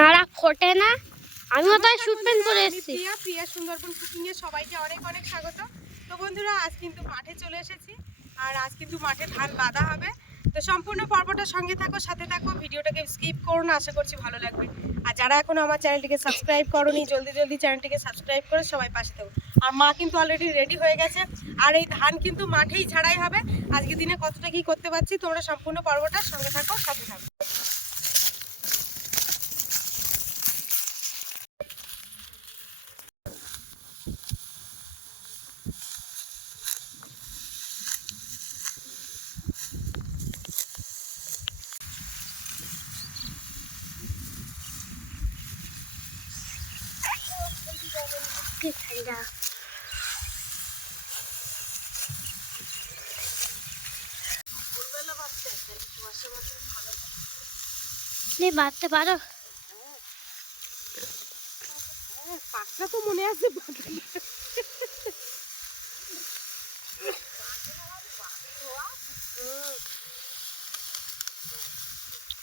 নাড়া না? তাই করে এসেছি। প্রিয়া প্রিয়া সুন্দরবন শুটিং এ সবাইকে অনেক অনেক স্বাগত। তো বন্ধুরা আজ কিন্তু মাঠে চলে এসেছি। আর আজ কিন্তু মাঠে ধান বাঁধা হবে। তো সম্পূর্ণ পর্বটা সঙ্গে থাকো, সাথে থাকো, ভিডিওটাকে স্কিপ করো না, আশা করছি ভালো লাগবে। আর যারা এখনও আমার চ্যানেলটিকে সাবস্ক্রাইব করনি, জলদি জলদি চ্যানেলটিকে সাবস্ক্রাইব করে সবাই পাশে থাকো। আর মা কিন্তু অলরেডি রেডি হয়ে গেছে, আর এই ধান কিন্তু মাঠেই ছাড়াই হবে। আজকে দিনে কতটা কি করতে পারছি, তোমরা সম্পূর্ণ পর্বটা সঙ্গে থাকো, সাথে থাকো। বাঁধতে পারো পাখা তো মনে আছে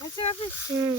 আচ্ছা হুম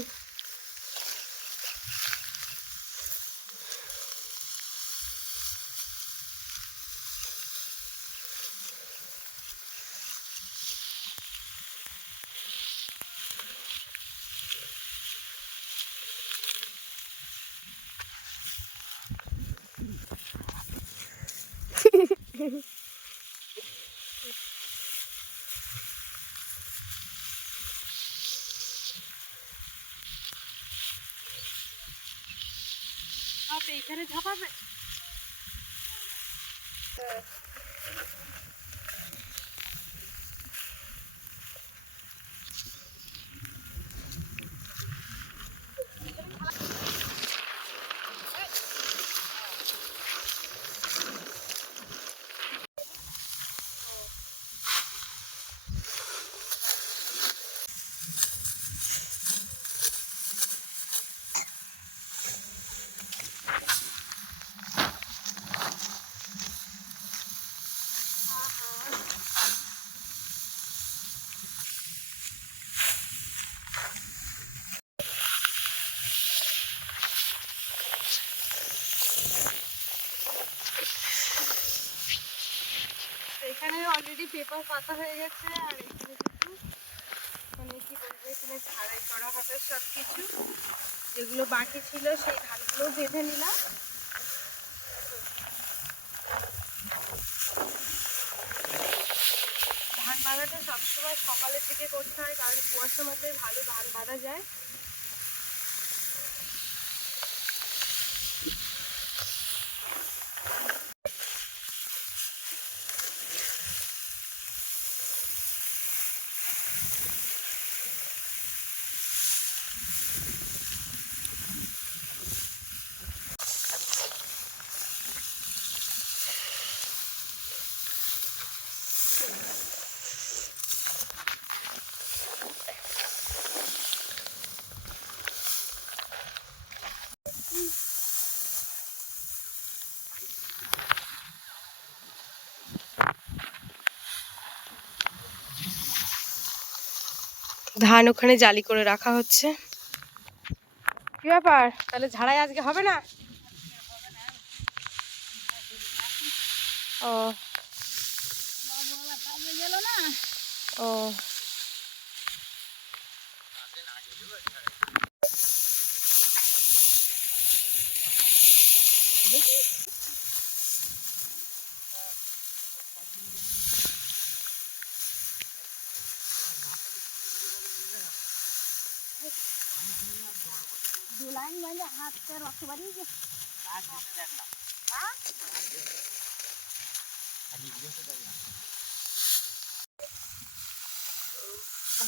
এখানে ঝাপাবে এখানে অলরেডি পেপার পাতা হয়ে গেছে, আর এখানে কিছু মানে কি বলব, এখানে ছাড়াই করা হবে সব কিছু যেগুলো বাকি ছিল সেই ধানগুলো বেঁধে নিলাম। ধান বাঁধাটা সবসময় সকালের দিকে করতে হয়, কারণ কুয়াশা মধ্যে ভালো ধান বাঁধা যায়। ধান ওখানে জালি করে রাখা হচ্ছে। কি ব্যাপার? তাহলে ঝাড়াই আজকে হবে না? ও। ও।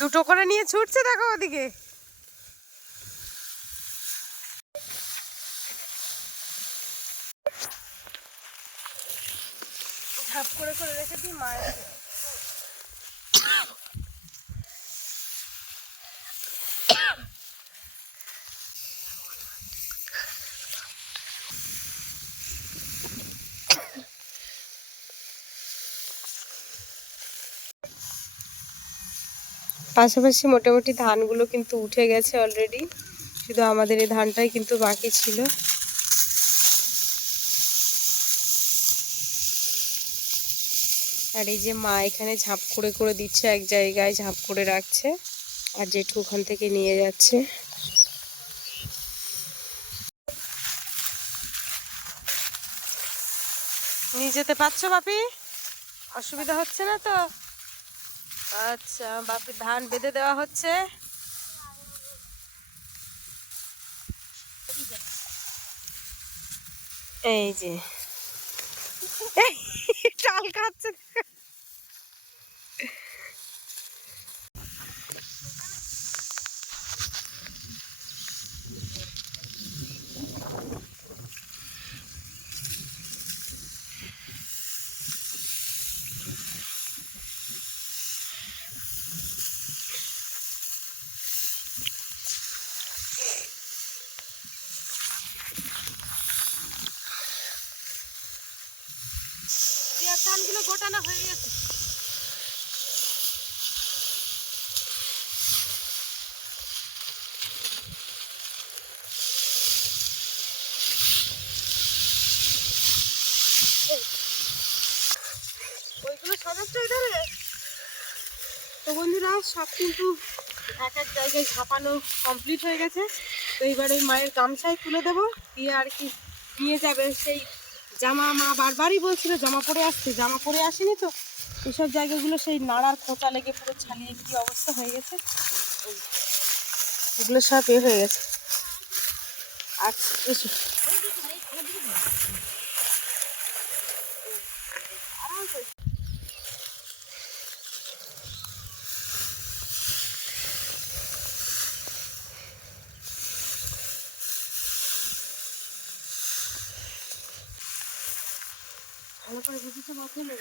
দুটো করে নিয়ে ছুটছে দেখো ওদিকে। ঝাপ করে করে রেখে দিই মায়ের পাশাপাশি মোটামুটি ধানগুলো কিন্তু উঠে গেছে অলরেডি শুধু আমাদের এই ধানটাই কিন্তু বাকি ছিল। আর এই যে মা এখানে ঝাঁপ করে করে দিচ্ছে এক জায়গায়, ঝাঁপ করে রাখছে। আর জেঠু ওখান থেকে নিয়ে যাচ্ছে। নিয়ে যেতে পারছ বাপি অসুবিধা হচ্ছে না তো? আচ্ছা বাপির ধান বেঁধে দেওয়া হচ্ছে। এই যে। চাল খাচ্ছে। গোটানো হয়ে গেছে। ওইগুলো তো সব কিন্তু এক এক জায়গায় কমপ্লিট হয়ে গেছে। ওই মায়ের গামছায় তুলে দেবো, দিয়ে আর কি নিয়ে যাবে সেই জামা মা বারবারই বলছিল, জামা পরে আসতে, জামা পরে আসেনি তো? এসব জায়গাগুলো সেই নাড়ার খোঁচা লেগে পুরো ছালিয়ে কি অবস্থা হয়ে গেছে। এগুলো সব এ হয়ে গেছে। আর এসো। ভালো করে বুঝেছ মাথায় নেই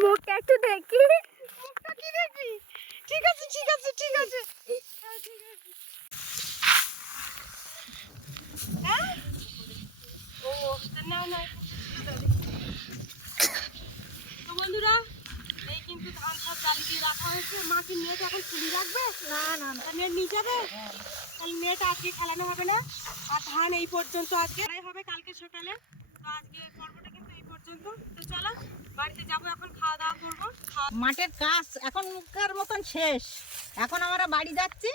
মুখটা একটু দেখি মুখটা কি দেখবি ঠিক আছে ঠিক আছে ঠিক আছে হ্যাঁ, ঠিক আছে। হ্যাঁ? ও, তা বন্ধুরা এই কিন্তু ধান সব জালি দিয়ে রাখা হয়েছে। মা কি নেট এখন খুলি রাখবে? না না নেট নিয়ে যাবে? তাহলে নেট আজকে খেলানো হবে না। আর ধান এই পর্যন্ত আজকে হবে কালকে সকালে। তো আজকে পর্বটা কিন্তু এই পর্যন্ত। তো চলো বাড়িতে যাব এখন খাওয়া দাওয়া করব। মাঠের কাজ এখনকার মতন শেষ। এখন আমরা বাড়ি যাচ্ছি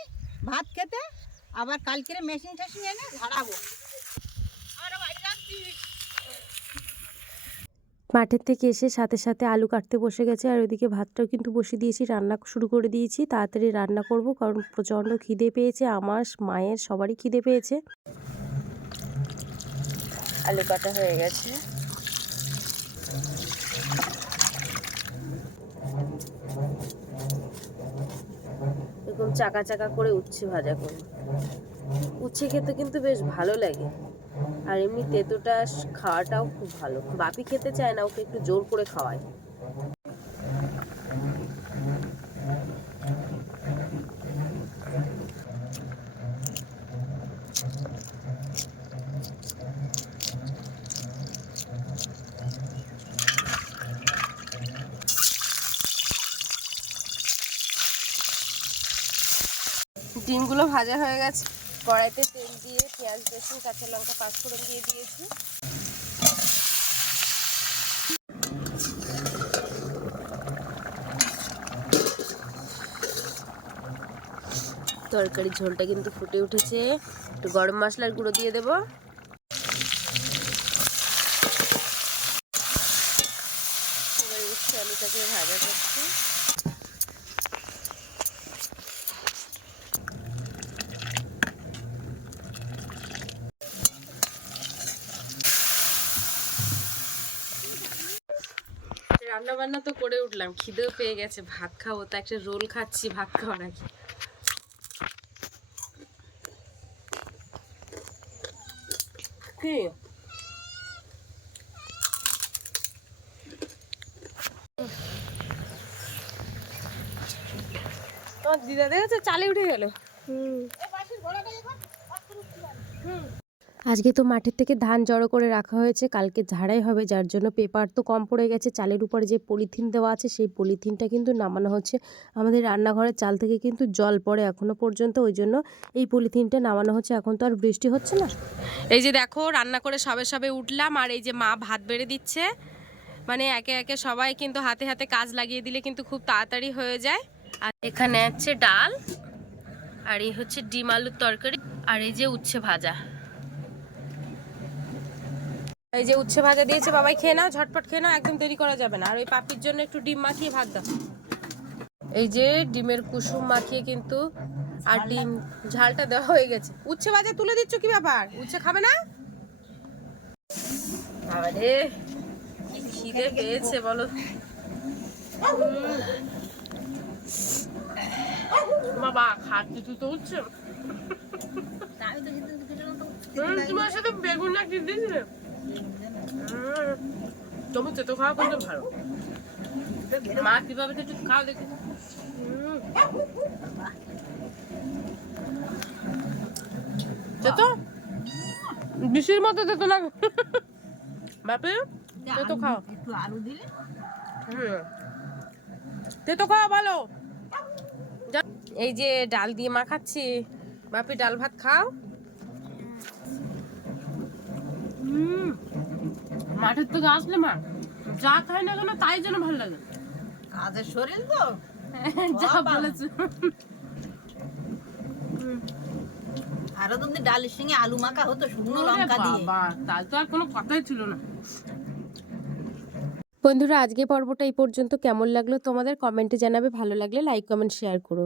ভাত খেতে। আবার কালকের মেশিন টেশিন এনে ঝাড়াবো। আমরা বাড়ি যাচ্ছি। মাঠের থেকে এসে সাথে সাথে আলু কাটতে বসে গেছে আর ওইদিকে ভাতটাও কিন্তু বসিয়ে দিয়েছি, রান্না শুরু করে দিয়েছি। তাড়াতাড়ি রান্না করব কারণ প্রচণ্ড খিদে পেয়েছে, আমার মায়ের সবারই খিদে পেয়েছে। আলু কাটা হয়ে গেছে। এরকম চাকা চাকা করে উচ্ছে ভাজা করব উচ্ছে খেতে কিন্তু বেশ ভালো লাগে। আর এমনি তেঁতুটা খাওয়াটাও খুব ভালো। বাপি খেতে চায় না, ওকে একটু জোর করে খাওয়ায়। ডিমগুলো ভাজা হয়ে গেছে। কড়াইতে তেল দিয়ে, পেঁয়াজ, রসুন, কাঁচা লঙ্কা, পাঁচফোড়ন দিয়ে দিয়েছি। তরকারির ঝোলটা কিন্তু ফুটে উঠেছে। একটু গরম মশলার গুঁড়ো দিয়ে দেবো এবার উচ্ছে আলুটাকে ভাজা করছি বান্না তো করে উঠলাম খিদেও পেয়ে গেছে ভাত খাব তা একটা রোল খাচ্ছি ভাত খাওয়ার আগে কি? তোমার দিদা দেখেছে? চালে উঠে গেল। আজকে তো মাঠের থেকে ধান জড়ো করে রাখা হয়েছে, কালকে ঝাড়াই হবে, যার জন্য পেপার তো কম পড়ে গেছে। চালের উপরে যে পলিথিন দেওয়া আছে, সেই পলিথিনটা কিন্তু নামানো হচ্ছে। আমাদের রান্নাঘরের চাল থেকে কিন্তু জল পড়ে এখনও পর্যন্ত, ওই জন্য এই পলিথিনটা নামানো হচ্ছে। এখন তো আর বৃষ্টি হচ্ছে না? এই যে দেখো, রান্না করে সবে সবে উঠলাম, আর এই যে মা ভাত বেড়ে দিচ্ছে। মানে একে একে সবাই কিন্তু হাতে হাতে কাজ লাগিয়ে দিলে কিন্তু খুব তাড়াতাড়ি হয়ে যায়। আর এখানে আছে ডাল, আর এই হচ্ছে ডিম আলুর তরকারি, আর এই যে উচ্ছে ভাজা। এই যে উচ্ছে ভাজা দিয়েছে বাবাই খেয়ে নাও ঝটপট খেয়ে নাও একদম দেরি করা যাবে না। আর ওই পাপির জন্য একটু ডিম মাখিয়ে ভাত দাও। এই যে ডিমের কুসুম মাখিয়ে কিন্তু আর ডিম ঝালটা দেওয়া হয়ে গেছে। উচ্ছে ভাজা তুলে দিচ্ছ কি ব্যাপার? উচ্ছে খাবে না? আরে কি খিদে পেয়েছে বলো। বাবা খাচ্ছি তুই তো উচ্ছে। তোমার সাথে বেগুন না কি দিয়েছিলে? তুমি তেতো খাওয়া কিন্তু ভালো। মা কীভাবে একটু খাও দেখি। তেতো? বিশির মতো তেতো না বাপে তেতো খাও। একটু আলু দিলে। তেতো খাওয়া ভালো। এই যে ডাল দিয়ে মাখাচ্ছি বাপি ডাল ভাত খাও হুম মাঠের থেকে আসলে মা যা খাই না কেন তাই যেন ভালো লাগে। কাজের শরীর তো? যা। আরও যদি ডালের সঙ্গে আলু মাখা হতো শুকনো লঙ্কা দিয়ে। তাই তো আর কোনো কথাই ছিল না। বন্ধুরা আজকে পর্বটা এই পর্যন্ত। কেমন লাগল তোমাদের কমেন্টে জানাবে। ভালো লাগলে লাইক কমেন্ট শেয়ার করো।